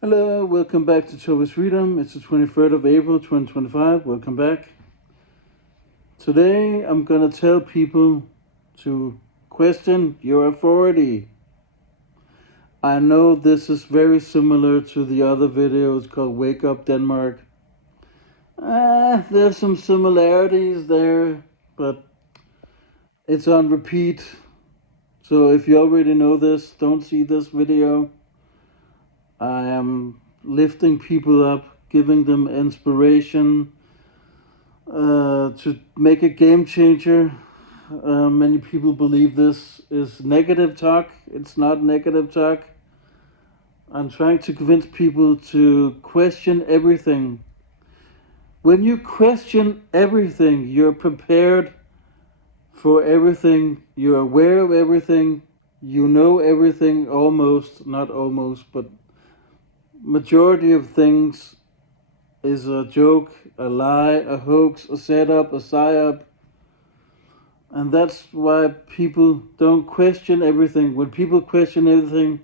Hello, welcome back to Toby's Freedom. It's the 23rd of April 2025. Welcome back. Today I'm going to tell people to question your authority. I know this is very similar to the other videos called Wake Up Denmark. There's some similarities there, but it's on repeat. So if you already know this, don't see this video. I am lifting people up, giving them inspiration to make a game changer. Many people believe this is negative talk. It's not negative talk. I'm trying to convince people to question everything. When you question everything, you're prepared for everything, you're aware of everything, you know everything almost, not almost, but majority of things is a joke, a lie, a hoax, a setup, a psyop. And that's why people don't question everything. When people question everything,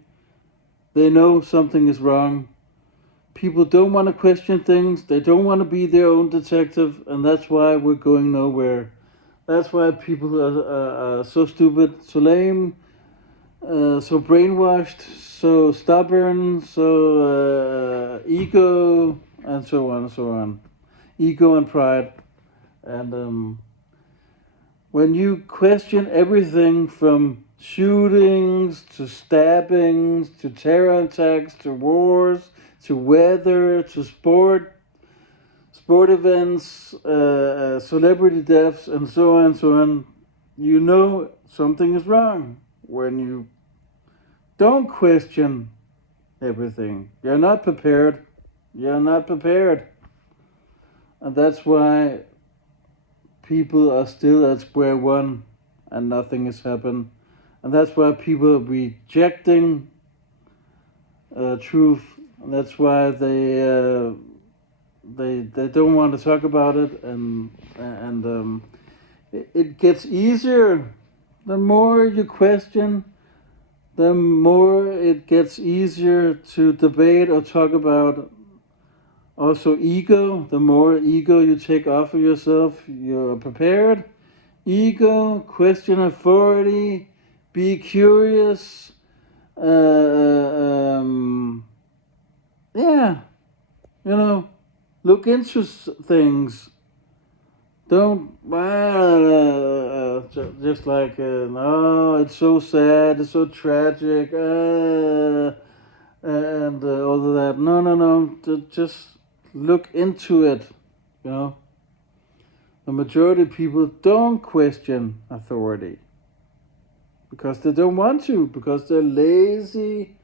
they know something is wrong. People don't want to question things. They don't want to be their own detective. And that's why we're going nowhere. That's why people are so stupid, so lame, so brainwashed, so stubborn, so ego, and so on and so on. Ego and pride. And when you question everything from shootings to stabbings to terror attacks to wars to weather to sport events, celebrity deaths, and so on and so on, you know something is wrong when you don't question everything. You're not prepared. You're not prepared. And that's why people are still at square one and nothing has happened. And that's why people are rejecting truth. And that's why they don't want to talk about it. And it gets easier. The more you question, the more it gets easier to debate or talk about. Also, ego. The more ego you take off of yourself, you're prepared. Ego, question authority, be curious. Yeah, look into things. Don't just like no, it's so sad, it's so tragic, and all of that. No. Just look into it. You know, the majority of people don't question authority because they don't want to, because they're lazy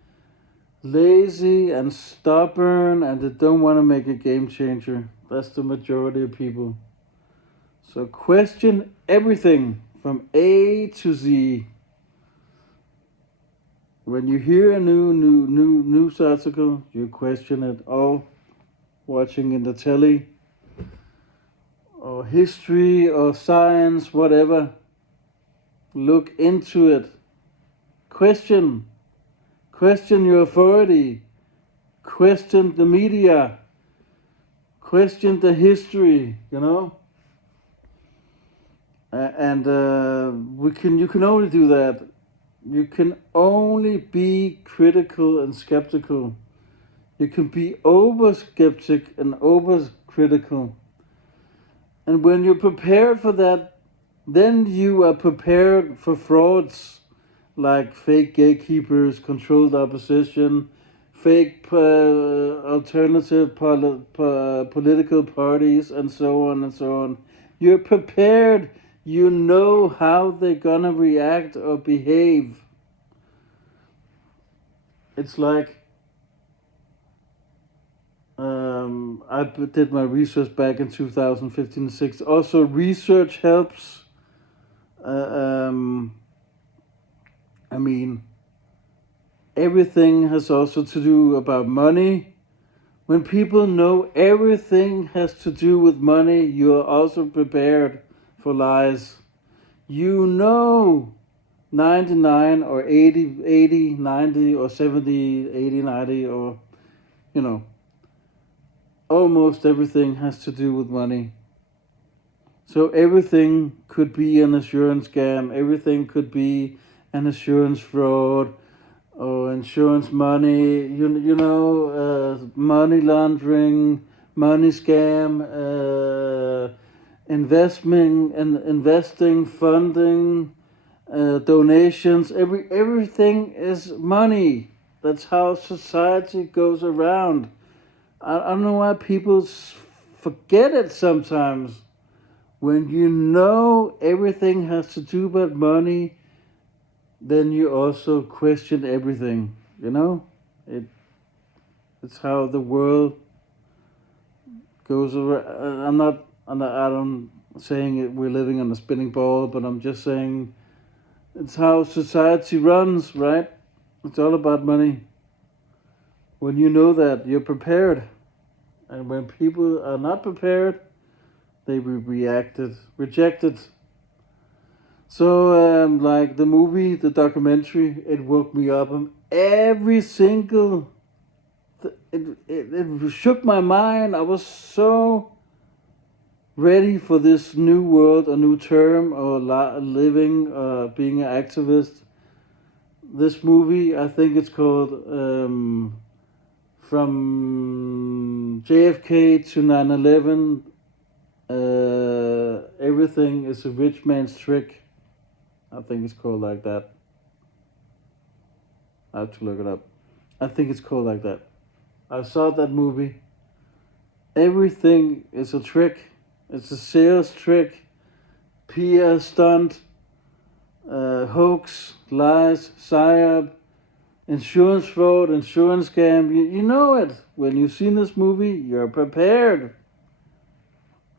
and stubborn, and they don't want to make a game changer. That's the majority of people. So question everything from A to Z. When you hear a new news article, you question it all. Watching in the telly, or history, or science, whatever. Look into it. Question your authority. Question the media. Question the history. And you can only do that. You can only be critical and skeptical. You can be over skeptic and over critical. And when you're prepared for that, then you are prepared for frauds like fake gatekeepers, controlled opposition, fake alternative political parties, and so on and so on. You're prepared. You know how they're gonna react or behave. It's like I did my research back in 2015-16. Also, research helps. I mean, everything has also to do about money. When people know everything has to do with money, you are also prepared for lies. You know 99 or 80, 90 or 70, 80, 90 or you know, almost everything has to do with money. So everything could be an insurance scam. Everything could be an insurance fraud or insurance money. Money laundering, money scam, investing, funding, donations. Everything is money. That's how society goes around. I don't know why people forget it sometimes. When you know everything has to do with money, then you also question everything. You know, it it's how the world goes around. I don't saying it, we're living on a spinning ball, but I'm just saying it's how society runs, right? It's all about money. When you know that, you're prepared, and when people are not prepared, they rejected. So, like the movie, the documentary, it woke me up. Every single, it shook my mind. I was so ready for this new world, a new term, or living, being an activist. This movie, I think it's called From JFK to 9/11. Everything is a rich man's trick. I think it's called like that. I have to look it up. I think it's called like that. I saw that movie. Everything is a trick. It's a sales trick, PR stunt, hoax, lies, psyop, insurance fraud, insurance scam. You know it. When you've seen this movie, you're prepared.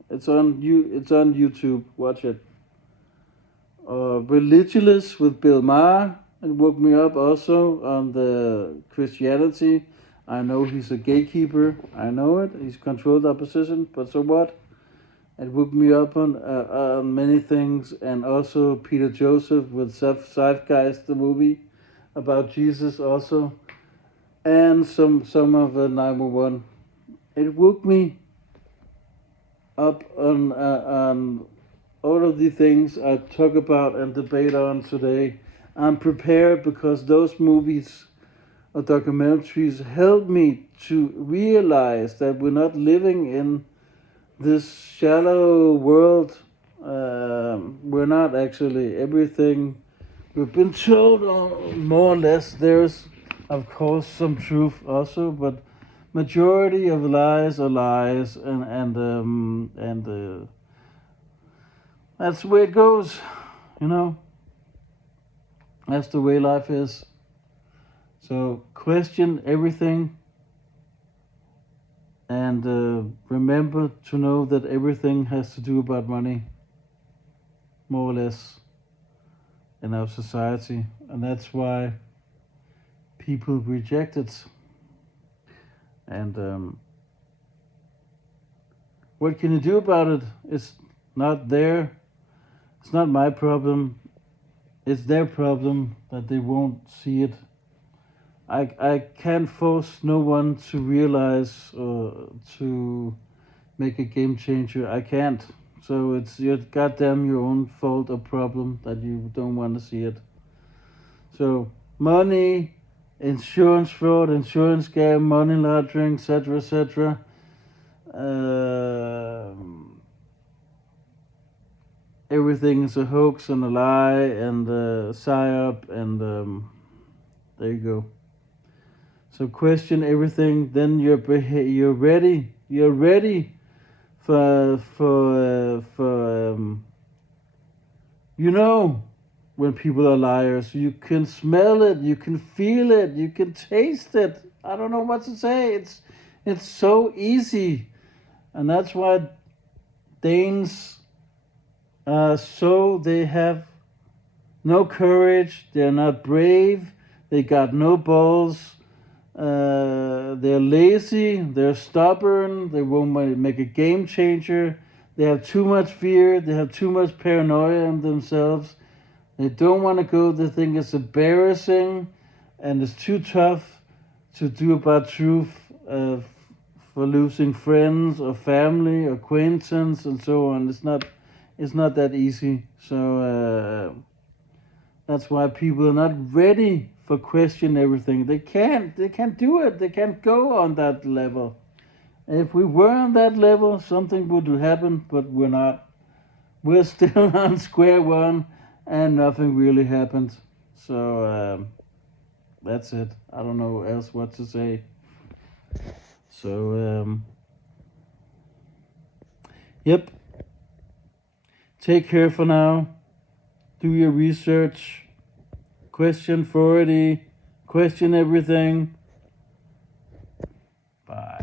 It's on YouTube. Watch it. Religious with Bill Maher. It woke me up also on the Christianity. I know he's a gatekeeper. I know it. He's controlled opposition. But so what? It woke me up on many things. And also Peter Joseph with Zeitgeist, the movie about Jesus also. And some of 911. It woke me up on all of the things I talk about and debate on today. I'm prepared because those movies or documentaries help me to realize that we're not living in this shallow world. We're not actually. Everything we've been told, more or less. There's, of course, some truth also, but majority of lies are lies, and that's the way it goes. You know, that's the way life is. So question everything, and remember to know that everything has to do about money, more or less, in our society, and that's why people reject it. And what can you do about it? It's not there. It's not my problem. It's their problem that they won't see it. I can't force no one to realize or to make a game changer. I can't. So it's your goddamn your own fault or problem that you don't want to see it. So money, insurance fraud, insurance scam, money laundering, etc., etc. Everything is a hoax and a lie and a psyop, and there you go. So question everything. Then you're ready. You're ready for when people are liars. You can smell it. You can feel it. You can taste it. I don't know what to say. It's so easy, and that's why Danes. So they have no courage. They're not brave. They got no balls. They're lazy. They're stubborn. They won't make a game changer. They have too much fear. They have too much paranoia in themselves. They don't want to go. They think it's embarrassing, and it's too tough to do about truth. for losing friends or family, acquaintance, and so on. It's not that easy. So that's why people are not ready for question everything. They can't do it. They can't go on that level. If we were on that level, something would happen, but we're not. We're still on square one, and nothing really happened. So that's it. I don't know else what to say. So yep. Take care for now. Do your research. Question authority. Question everything. Bye.